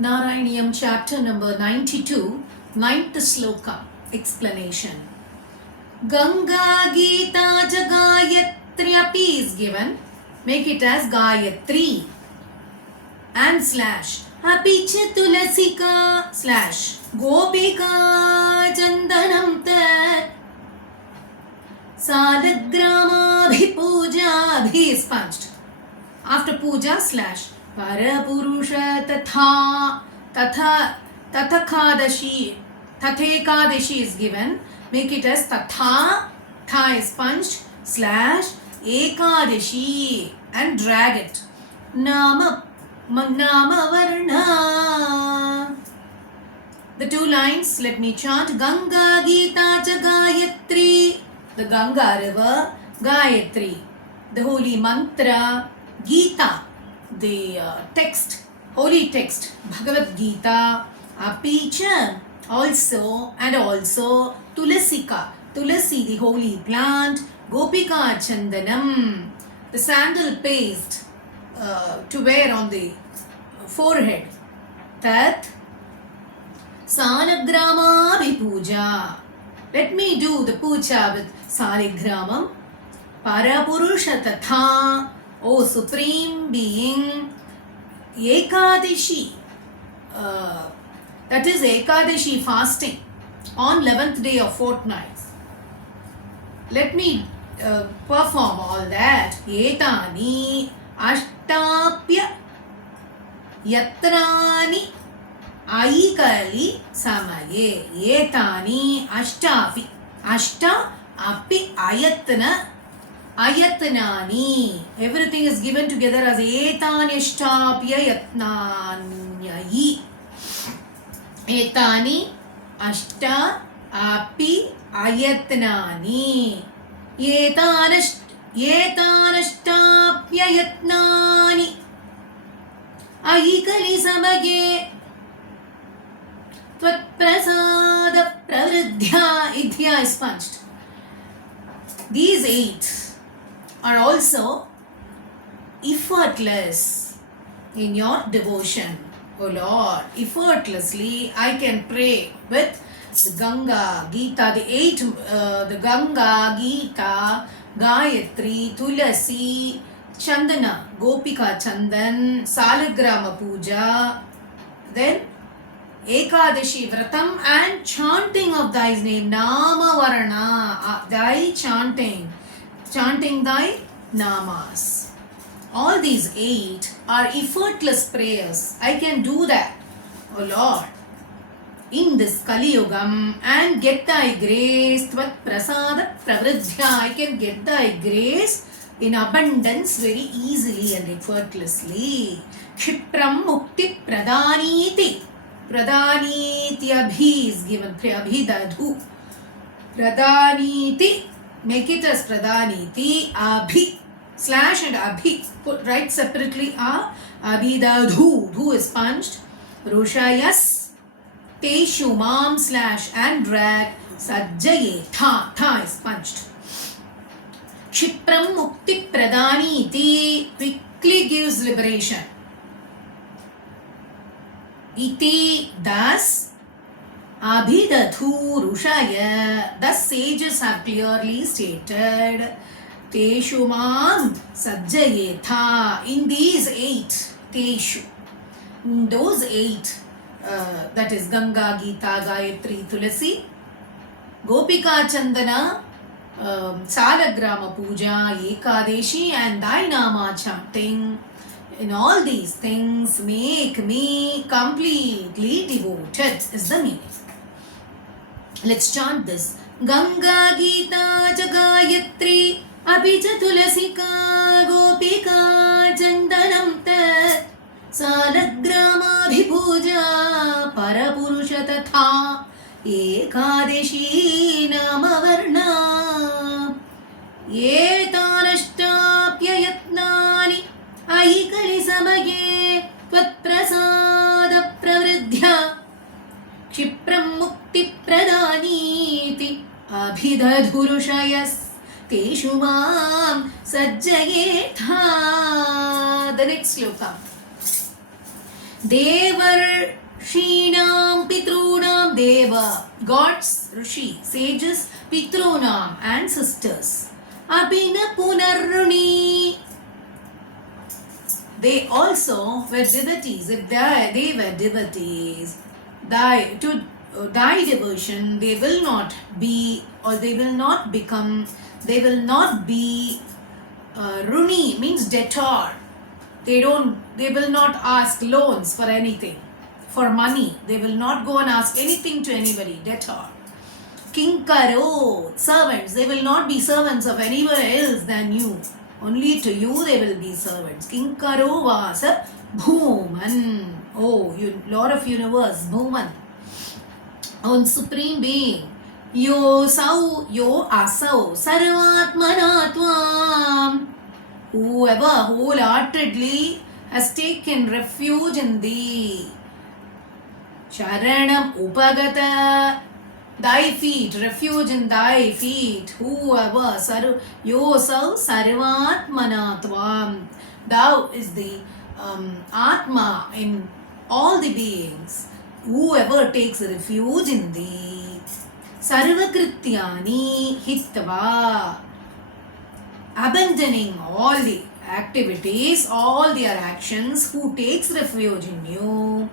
Narayaniam chapter number 92, ninth sloka, explanation. Ganga Gita Jagayatri api is given. Make it as Gayatri and slash api Tulasika slash Gopika Chandanam tat Salagrama bhi puja bhi is punched. After puja slash Parapurusha tatha tatha tathakadashi tathekadashi is given. Make it as tatha, tha is punched, slash ekadashi and drag it. Nama varna. The two lines, let me chant. Ganga Gita cha Gayatri. The Ganga river, Gayatri. The holy mantra, Gita. The text, holy text, Bhagavad Gita, apicha, also and also Tulasika, Tulasi, the holy plant, Gopika Chandanam, the sandal paste to wear on the forehead, Tat Sanagrama Puja. Let me do the puja with Saligramam, Parapurusha Tatha. O Supreme Being, Ekadashi, that is Ekadashi fasting on 11th day of fortnights. Let me perform all that. Etani Ashtapya Yatrani Aikali Samaye. Etani Ashtapi Ashta Api Ayatana Ayatnani. Everything is given together as Etanishtapya Yatnanyayi. Etani Ashta Api Ayatnani. Etanashtapya Yatnani. Aikali Samage. Tvatprasada Pravridhya Idhya is punched. These 8 are also effortless in your devotion. O Lord, effortlessly I can pray with the Ganga Gita, the Ganga Gita, Gayatri, Tulasi, Chandana, Gopika Chandan, Salagrama Puja, then Ekadashi Vratam and chanting of thy name, Nama Varana, thy chanting thy namas. All these 8 are effortless prayers. I can do that, O Lord, in this Kali Yugam and get thy grace, Tvat Prasada Pravridhya. I can get thy grace in abundance very easily and effortlessly. Kshipram Mukti Pradaniti. Pradaniti Abhi is given. Abhidadhu. Pradaniti. Make it as Pradaniti, Abhi, slash and Abhi. Put right separately Abhidadhu. Dhu is punched. Rushayas, Teshu, Mam, slash and drag. Sajjaye, Tha. Tha is punched. Kshipram Mukti Pradaniti quickly gives liberation. Iti, thus. Abhidathu Rushaya, thus sages have clearly stated, Teshumam Sajjayetha, in these 8, Teshu, in those 8, that is Ganga, Gita, Gayatri, Tulasi, Gopika Chandana, Salagrama Puja, Ekadeshi, and thy Nama chanting. In all these things, make me completely devoted, is the meaning. Let's chant this. Ganga Gita Jagayatri Apicha Tulasika Gopika Chandanam tat Salagrama Bhipuja Parapurusha Tatha Ekadashi Nama Varna Etanashtapya Yatnani Aikali Samaye Tvatprasada Pravridhya Kshipram Mukti Pradaniti Abhidadhurushayas Teshumam Sajjayetha. The next sloka. Devarshinaam Pitrunam Deva, gods, Rishi, sages, Pitrunam, ancestors. Abhina Punaruni. They also were devotees. If they were devotees, to thy devotion, they will not be, or they will not become, they will not be Runi means debtor. They will not ask loans for anything, for money. They will not go and ask anything to anybody, debtor. Kinkaro, servants. They will not be servants of anyone else than you. Only to you they will be servants. Kinkaro vasa bhuman. Oh, you Lord of universe, Bhuman. On supreme being. Yo sau, yo asau, sarvatmana tvam. Whoever wholeheartedly has taken refuge in thee. Sharanam upagata. Thy feet, refuge in thy feet. Whoever, yosau sarvatmana tvam. Thou is the Atma in all the beings. Whoever takes refuge in thee. Sarvakrityani hitva. Abandoning all the activities, all their actions, who takes refuge in you.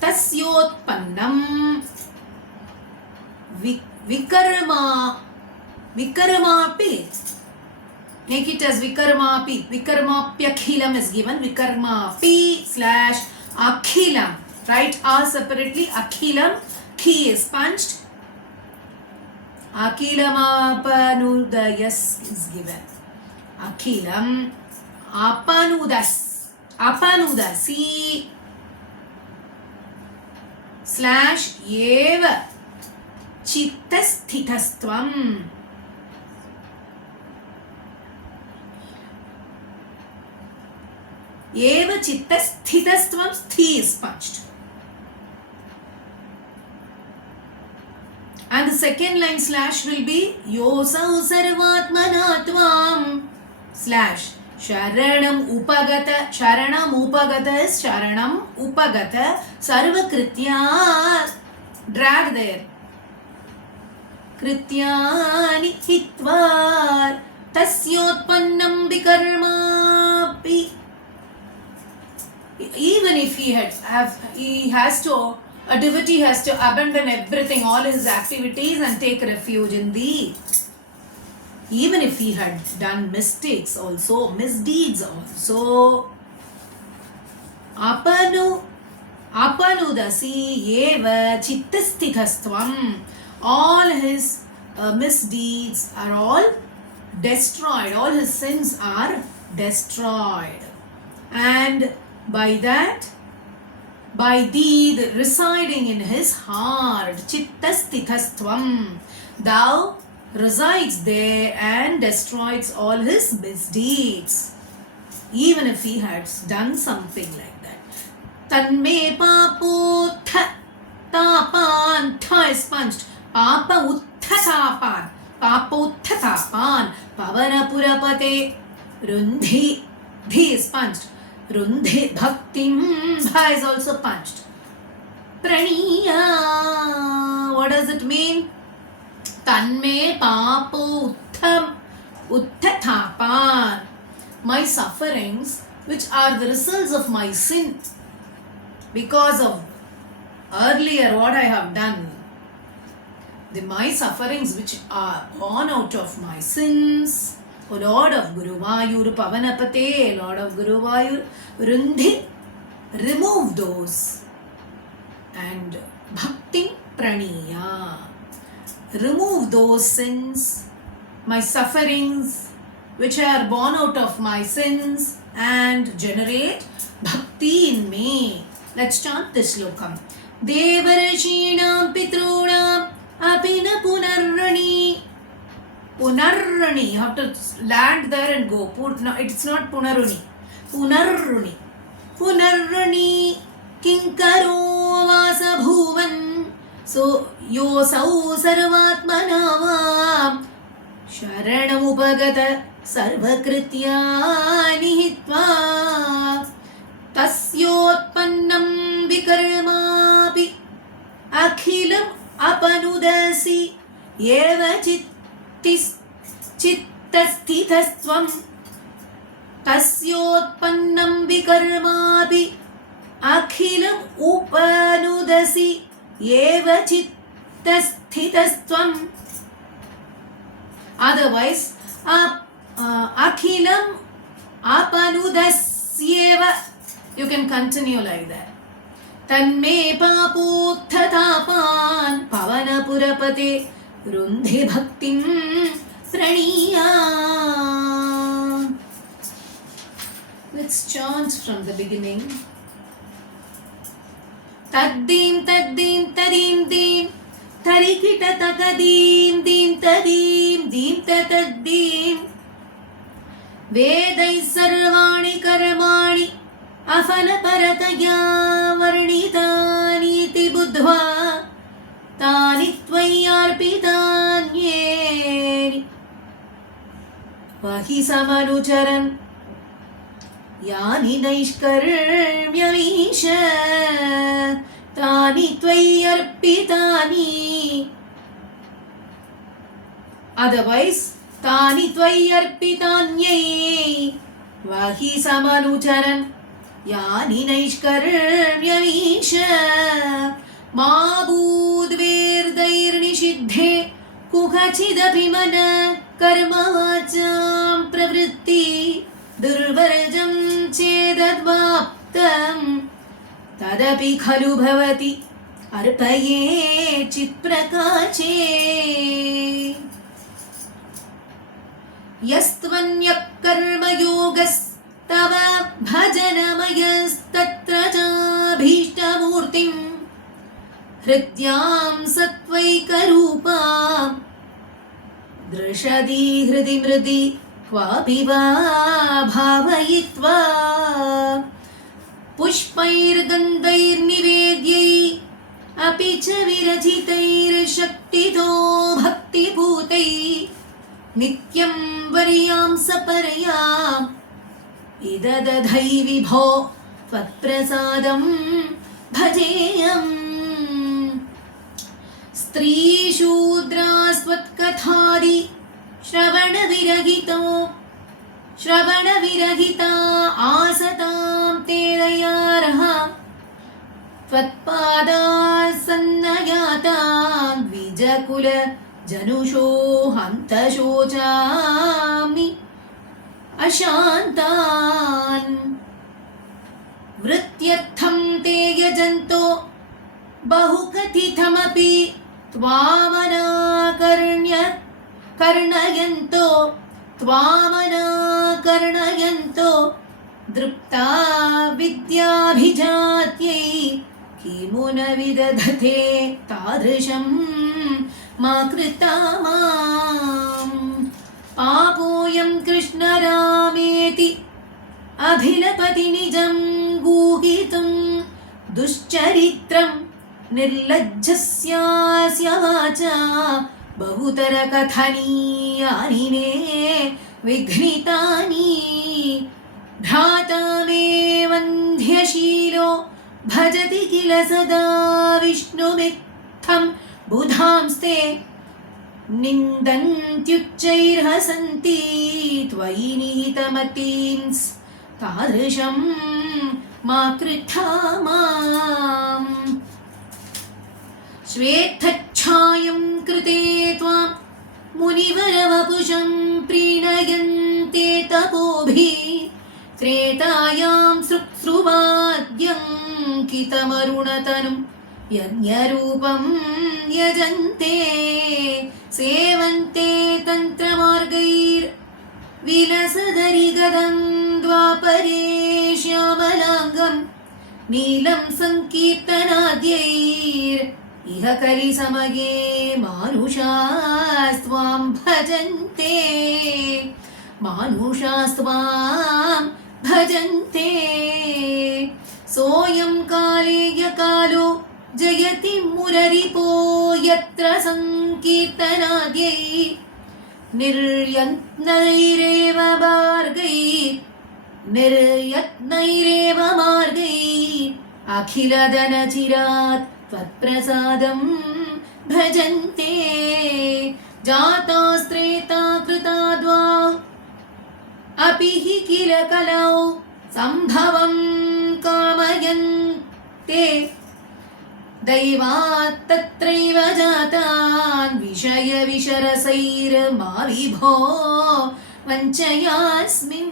Tasyotpannam Vikarmapi. Make it as Vikarmapi. Vikarmapyakhilam is given. Vikarmapi / Akhilam. Write A separately. Akhilam. Ki is punched. Akhilamappanudayas is given. Akhilam. Appanudasi / Eva Chittasthitastvam. Eva Chittasthitastvam. Sthi is punched. And the second line / will be Yosau Sarvatmana Tvam / Sharanam Upagata. Sharanam Upagata is Sharanam Upagata. Sarvakritya. Drag there. Krityani hitva. Tasyotpannam vikarmapi. Even if a devotee has to abandon everything, all his activities, and take refuge in thee. Even if he had done mistakes also, misdeeds also. Appanudasi eva chittasthitastvam. All his misdeeds are all destroyed. All his sins are destroyed. And by that, by thee residing in his heart, chittasthitastvam, thou resides there and destroys all his misdeeds. Even if he has done something like that. Tanme papo tapan. Tha is punched. Papa uttatapan. Papo uttatapan. Pavana purapate. Rundhi. Dhi is punched. Rundhi bhaktim. Bha is also punched. Praniya. What does it mean? Tanme papo uttatapan. My sufferings, which are the results of my sin, because of earlier what I have done, my sufferings which are born out of my sins, O Lord of Guruvayur Pavanapate, Lord of Guruvayur, Rundhi, remove those. And Bhakti Praniya, remove those sins, my sufferings which are born out of my sins, and generate bhakti in me. Let's chant this slokam. Devarashinam Pitrunam Apina Punarrani. Punarrani. You have to land there and go. It's not Punaruni. Punarruni. Punarrani. Kinkaro Vasa Bhuvan. So, Yosau Sarvatmanavam. Sharanamupagata Sarvakrityani hitva. Tasyotpannam अखिलम् अपनुदसि एव चित्तस्थितस्त्वं तस्योत्पन्नं विकर्मापि अखिलम् उपनुदसि एव चित्तस्थितस्त्वम्. Otherwise, akhilam apanudasyeva. You can continue like that. Tanme papottatapan pavanapurapate rundhi bhaktim praniya. Let's chant from the beginning. Taddim taddim tadim dim tarikita takadim dim tadim dim tatadim vedai sarvani karmani afalaparataya varnitaniti buddhva tani tvayarpitanyeni vahi samanucharan yani naishkarmyavisha तानि त्वय्यर्पितानि. Otherwise, तानि त्वय्यर्पितान्यै वाहि समनुचरन् यानि नैष्कर्म्यमीश मा भूद्वेर्दैर्निषिद्धे कुहचिदपि मन कर्मवाचां प्रवृत्ति दुर्वर्जं चेदद्वाप्तम् तदपि खलु भवति अर्पये चित्प्रकाशे. यस्त्वन्यः कर्मयोगस्तव भजनमयस्तत्र चाभीष्टमूर्तिं हृद्यां सत्त्वैकरूपां दृशति हृदि मृदि क्वापि वा भावयित्वा पुष्पैर्गन्धैर्निवेद्यै अपि च विरचितैर्शक्तितो भक्तिभूतै नित्यं वर्यां सपर्याम् इददधै विभो त्वत्प्रसादं भजेयम्. स्त्रीशूद्रास्त्वत्कथादि श्रवणविरहिता आसतां ते दयार्ह त्वत्पादासन्नयातां द्विजकुल जनुषो हन्तशोचामि अशान्तान्. वृत्त्यर्थं ते यजन्तो बहुकथितमपि त्वामनाकर्णयन्तो दृप्ता विद्याभिजात्यै किमु न विदधते तादृशं मा कृता माम्. पापोऽयं कृष्णरामेति अभिलपति निजं गूहितुं दुश्चरित्रं निर्लज्जस्यास्य वाचा बहुतरकथनीयानि मे विघ्नितानि. भ्राता मे वन्ध्यशीलो भजति किल सदा विष्णुमित्थं बुधांस्ते निन्दन्त्युच्चैर्हसन्ति त्वयि निहितमतींस् तादृशं मा कृथा माम्. श्वेतच्छायं कृते त्वां मुनिवरवपुषं प्रीणयन्ते तपोभिः त्रेतायां सृक्सृवाद्यङ्कितमरुणतनुं यज्ञरूपं यजन्ते सेवन्ते तन्त्रमार्गैर्विलसदरिगदं द्वापरे श्यामलाङ्गं नीलं सङ्कीर्तनाद्यैर् इह कलिसमये मानुषास्त्वां भजन्ते सोऽयं काले यकालो जयति मुररिपो यत्र सङ्कीर्तनाद्यै निर्यत्नैरेव मार्गैः अखिलदनचिरात् त्वत्प्रसादं भजन्ते जातास्त्रेता कृता द्वौ अपि हि किल कलौ सम्भवं कामयन्ते दैवात् तत्रैव जातान् विषयविषरसैर्मा विभो वञ्चयास्मान्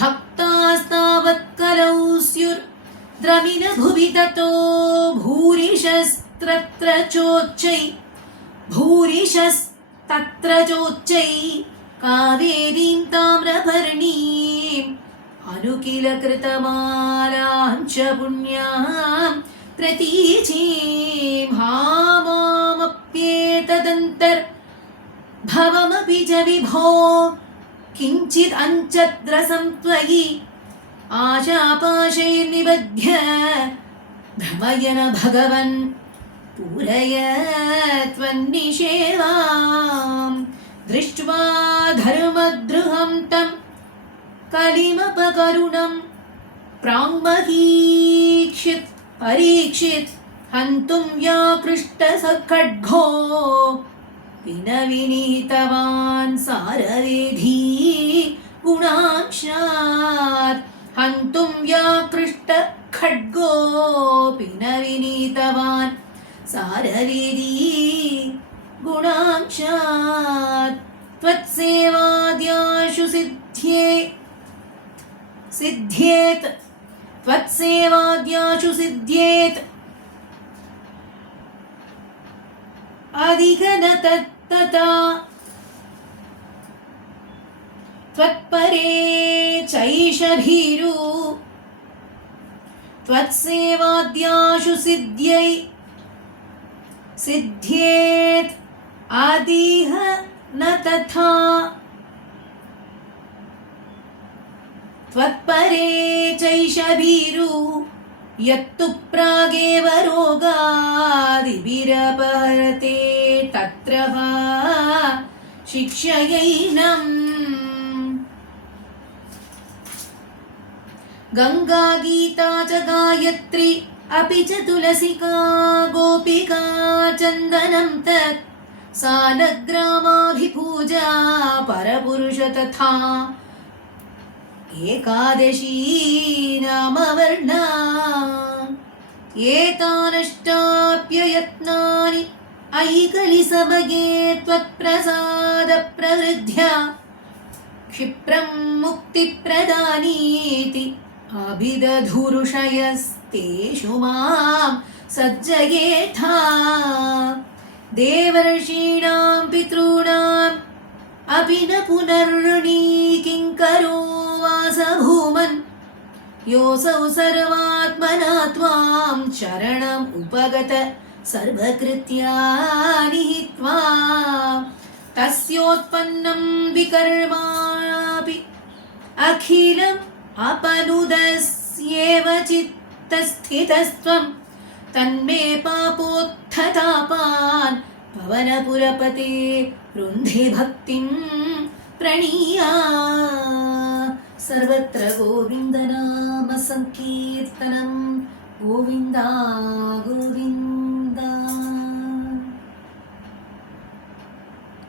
भक्तास्तावत् कलौ स्युर्द्रविण भुवि ततो भूरिशस्तत्र चोच्चै कावेरीं ताम्रपर्णीम् अनुकिल कृतमालां च पुण्यां प्रतीचीं हामामप्येतदन्तर्भवमपि च विभो किञ्चित् अञ्चद्रसं त्वयि आशापाशैर्निबध्य भ्रमयन भगवन् पूरय त्वन्निषेवां दृष्ट्वा धर्मद्रुहं तं कलिमपकरुणं परीक्षित् हन्तुं व्याकृष्टसखड्गो विनविनीतवान् सारवेधी गुणांशात् हन्तुं व्याकृष्टखड्गो विनविनीतवान् सारवेदी गुणांशात् त्वत्सेवाद्याशु सिद्ध्येत् त्वत्सेवाद्याशु सिद्ध्येत् अधिगन तत्तथा त्वत्परे चैष भीरु त्वत्सेवाद्याशु सिद्ध्येत् आदिह न तथा त्वत्परे चैष भीरु यत्तु प्रागेव रोगादिभिरपहरते तत्र वा शिक्षयैनम् गंगा गीता च गायत्री अपि च तुलसिका गोपिका चन्दनं तत् सालग्रामाभिपूजा परपुरुष तथा एकादशी नामवर्णा एतानष्टाप्ययत्नानि ऐकलिसमये त्वत्प्रसादप्रवृद्ध्या क्षिप्रं मुक्तिप्रदानीति अभिदधुरुषयस्तेषु मां सज्जयेथा देवर्षीणां पितॄणाम् अपि न पुनर्ऋणी किङ्करो वासभूमन् योऽसौ सर्वात्मना त्वां शरणम् उपगत सर्वकृत्यानि हित्वा तस्योत्पन्नं विकर्मापि अखिलम् अपनुदस्येव चित्तस्थितस्त्वं तन्मे पापोत्थतापान् पवनपुरपते रुन्धे भक्तिं प्रणीया सर्वत्र गोविन्दनाम संकीर्तनं गोविन्दा गोविन्द।